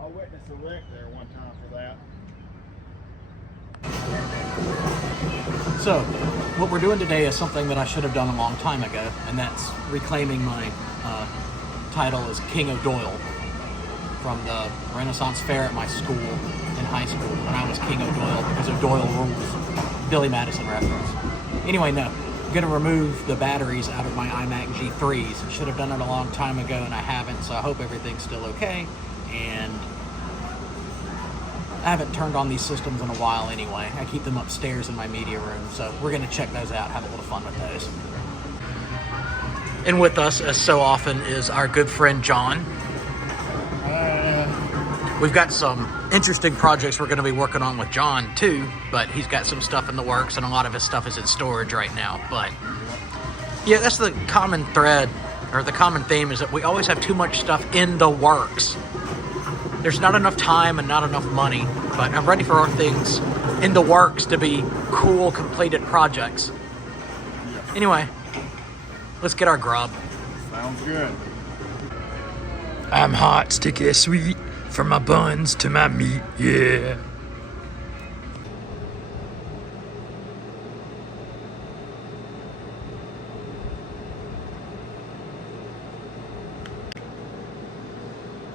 I witnessed a wreck there one time for that. So, what we're doing today is something that I should have done a long time ago, and that's reclaiming my title as King O'Doyle from the Renaissance Fair at my school in high school when I was King O'Doyle because O'Doyle rules. Billy Madison reference. Anyway, no. I'm going to remove the batteries out of my iMac G3s. I should have done it a long time ago and I haven't, so I hope everything's still okay. And I haven't turned on these systems in a while anyway. I keep them upstairs in my media room, so we're going to check those out, have a little fun with those. And with us, as so often, is our good friend John. We've got some interesting projects we're going to be working on with John too, but he's got some stuff in the works and a lot of his stuff is in storage right now. But yeah, that's the common thread, or the common theme, is that we always have too much stuff in the works. There's not enough time and not enough money, but I'm ready for our things in the works to be cool, completed projects. Anyway, let's get our grub. Sounds good. I'm hot, sticky, sweet, from my buns to my meat, yeah.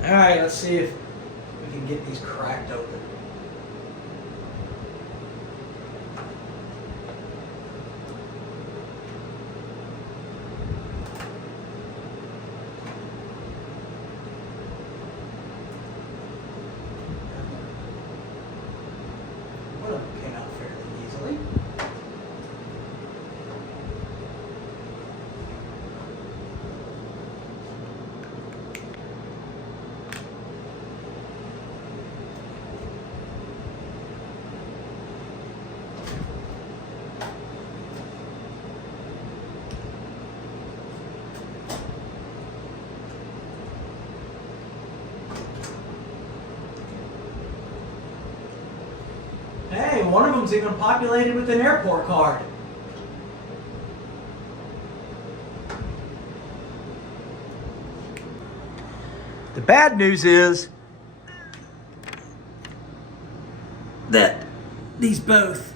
All right, let's see if we can get these cracked open. One of them came out fairly easily. Hey, one of them's even populated with an airport card. The bad news is that these both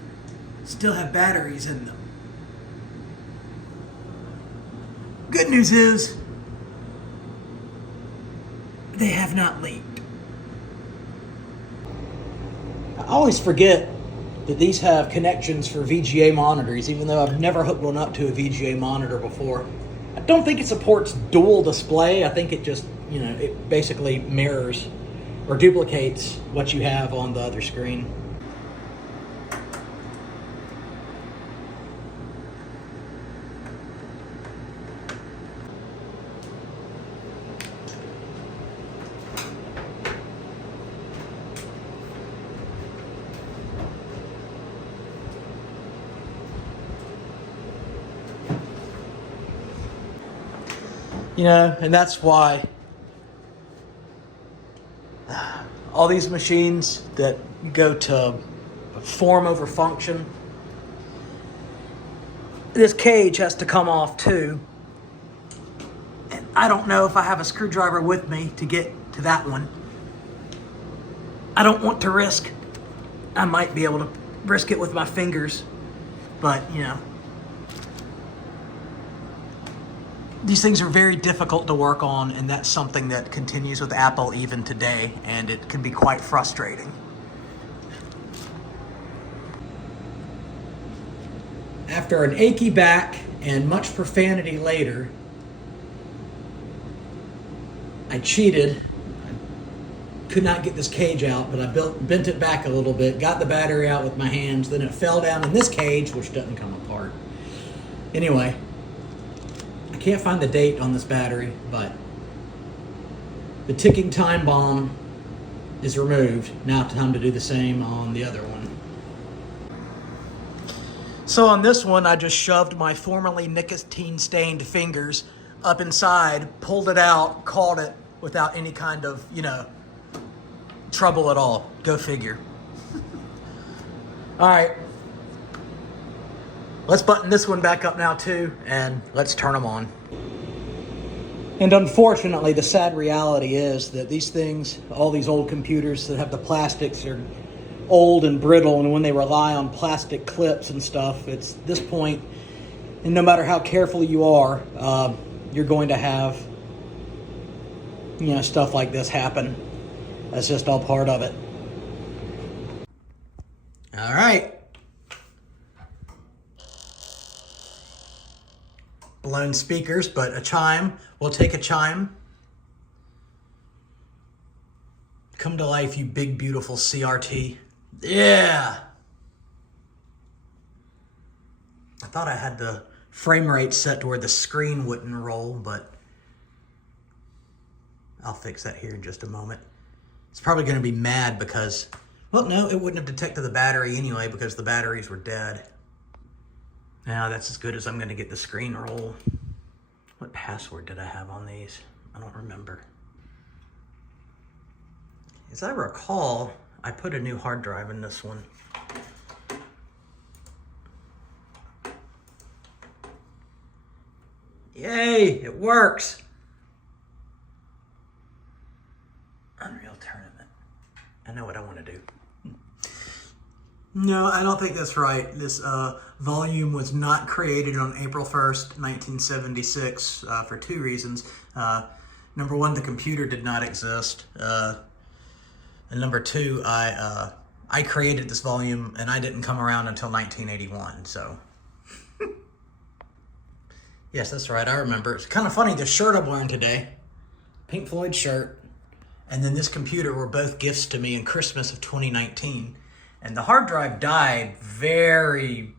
still have batteries in them. Good news is they have not leaked. I always forget that these have connections for VGA monitors, even though I've never hooked one up to a VGA monitor before. I don't think it supports dual display. I think it just, it basically mirrors or duplicates what you have on the other screen. And that's why all these machines that go to form over function, this cage has to come off too. And I don't know if I have a screwdriver with me to get to that one. I don't want to risk. I might be able to risk it with my fingers, but these things are very difficult to work on, and that's something that continues with Apple even today, and it can be quite frustrating. After an achy back and much profanity later, I cheated. I could not get this cage out, but I bent it back a little bit, got the battery out with my hands, then it fell down in this cage, which doesn't come apart. Anyway, I can't find the date on this battery, but the ticking time bomb is removed. Now time to do the same on the other one. So on this one, I just shoved my formerly nicotine-stained fingers up inside, pulled it out, caught it without any kind of, trouble at all. Go figure. All right. Let's button this one back up now too, and let's turn them on. And unfortunately, the sad reality is that these things, all these old computers that have the plastics, are old and brittle, and when they rely on plastic clips and stuff, it's this point, and no matter how careful you are, you're going to have, stuff like this happen. That's just all part of it. All right. Blown speakers, but a chime. We'll take a chime. Come to life, you big, beautiful CRT. Yeah! I thought I had the frame rate set to where the screen wouldn't roll, but I'll fix that here in just a moment. It's probably going to be mad because, well, no, it wouldn't have detected the battery anyway because the batteries were dead. Now that's as good as I'm going to get the screen roll. What password did I have on these? I don't remember. As I recall, I put a new hard drive in this one. Yay, it works. Unreal Tournament. I know what I want to do. No, I don't think that's right. This volume was not created on April 1st, 1976 for two reasons. Number one, the computer did not exist. And number two, I created this volume and I didn't come around until 1981, so. Yes, that's right, I remember. It's kind of funny, the shirt I'm wearing today, Pink Floyd shirt, and then this computer were both gifts to me in Christmas of 2019. And the hard drive died very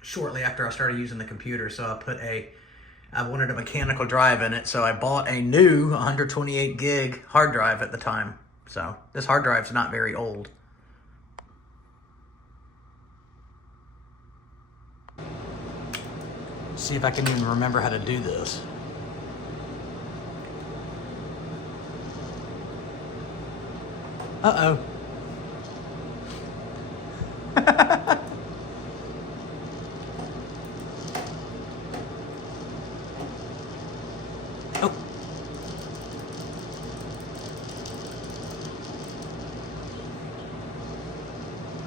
shortly after I started using the computer, so I wanted a mechanical drive in it, so I bought a new 128 gig hard drive at the time. So this hard drive's not very old. See if I can even remember how to do this. Uh-oh. Oh.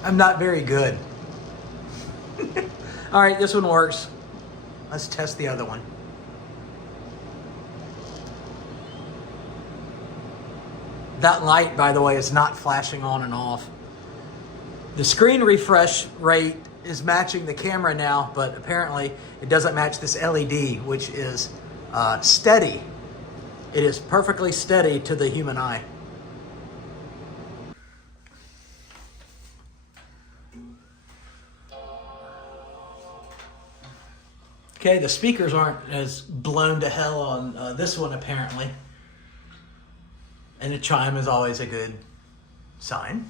I'm not very good. All right, this one works. Let's test the other one. That light, by the way, is not flashing on and off. The screen refresh rate is matching the camera now, but apparently it doesn't match this LED, which is steady. It is perfectly steady to the human eye. Okay, the speakers aren't as blown to hell on this one apparently. And a chime is always a good sign.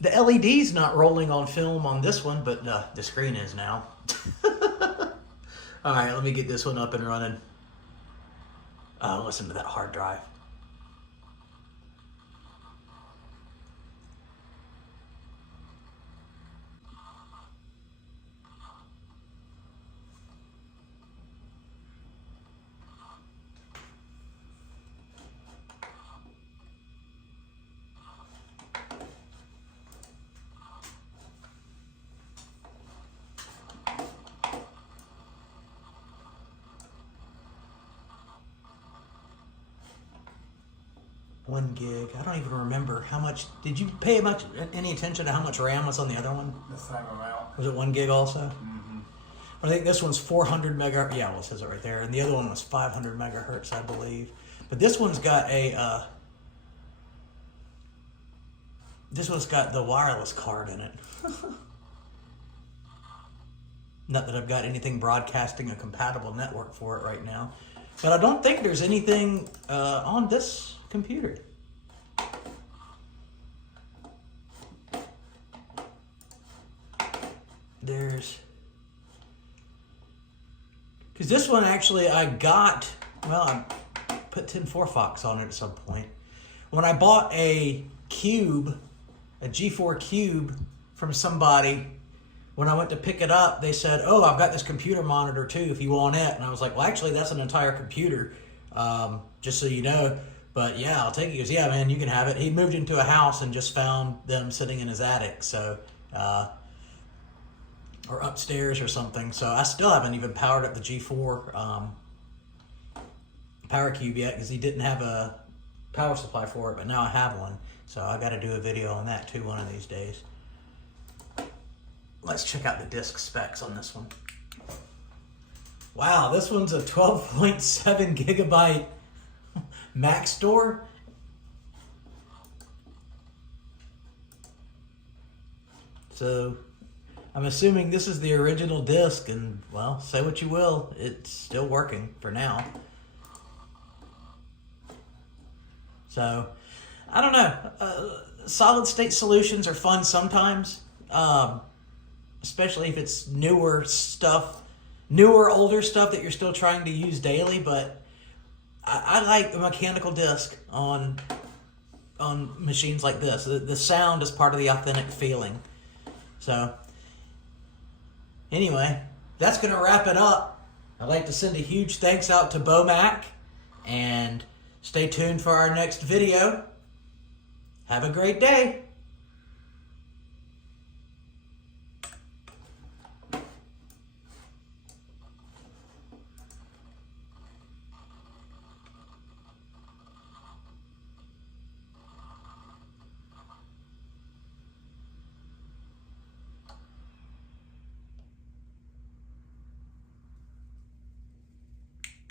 The LED's not rolling on film on this one, but the screen is now. All right, let me get this one up and running. Oh, listen to that hard drive. One gig. I don't even remember how much. Did you pay any attention to how much RAM was on the other one? The same amount. Was it 1 gig also? Mm-hmm. I think this one's 400 megahertz. Yeah, well, it says it right there. And the other one was 500 megahertz, I believe. But this one's got a. This one's got the wireless card in it. Not that I've got anything broadcasting a compatible network for it right now. But I don't think there's anything on this computer. Because this one actually I got, well, I put Tin4 Fox on it at some point. When I bought a cube, a G4 cube from somebody when I went to pick it up, they said, "Oh, I've got this computer monitor too if you want it." And I was like, "Well, actually, that's an entire computer, just so you know. But yeah, I'll take it." He goes, "Yeah, man, you can have it." He moved into a house and just found them sitting in his attic, so or upstairs or something. So I still haven't even powered up the G4 Power Cube yet because he didn't have a power supply for it, but now I have one. So I got to do a video on that too one of these days. Let's check out the disc specs on this one. Wow, this one's a 12.7 gigabyte Mac store. So I'm assuming this is the original disc, and well, say what you will, it's still working for now. So I don't know. Solid state solutions are fun sometimes, especially if it's newer stuff, older stuff that you're still trying to use daily. But I like a mechanical disc on machines like this. The sound is part of the authentic feeling. So anyway, that's going to wrap it up. I'd like to send a huge thanks out to Mac, and stay tuned for our next video. Have a great day.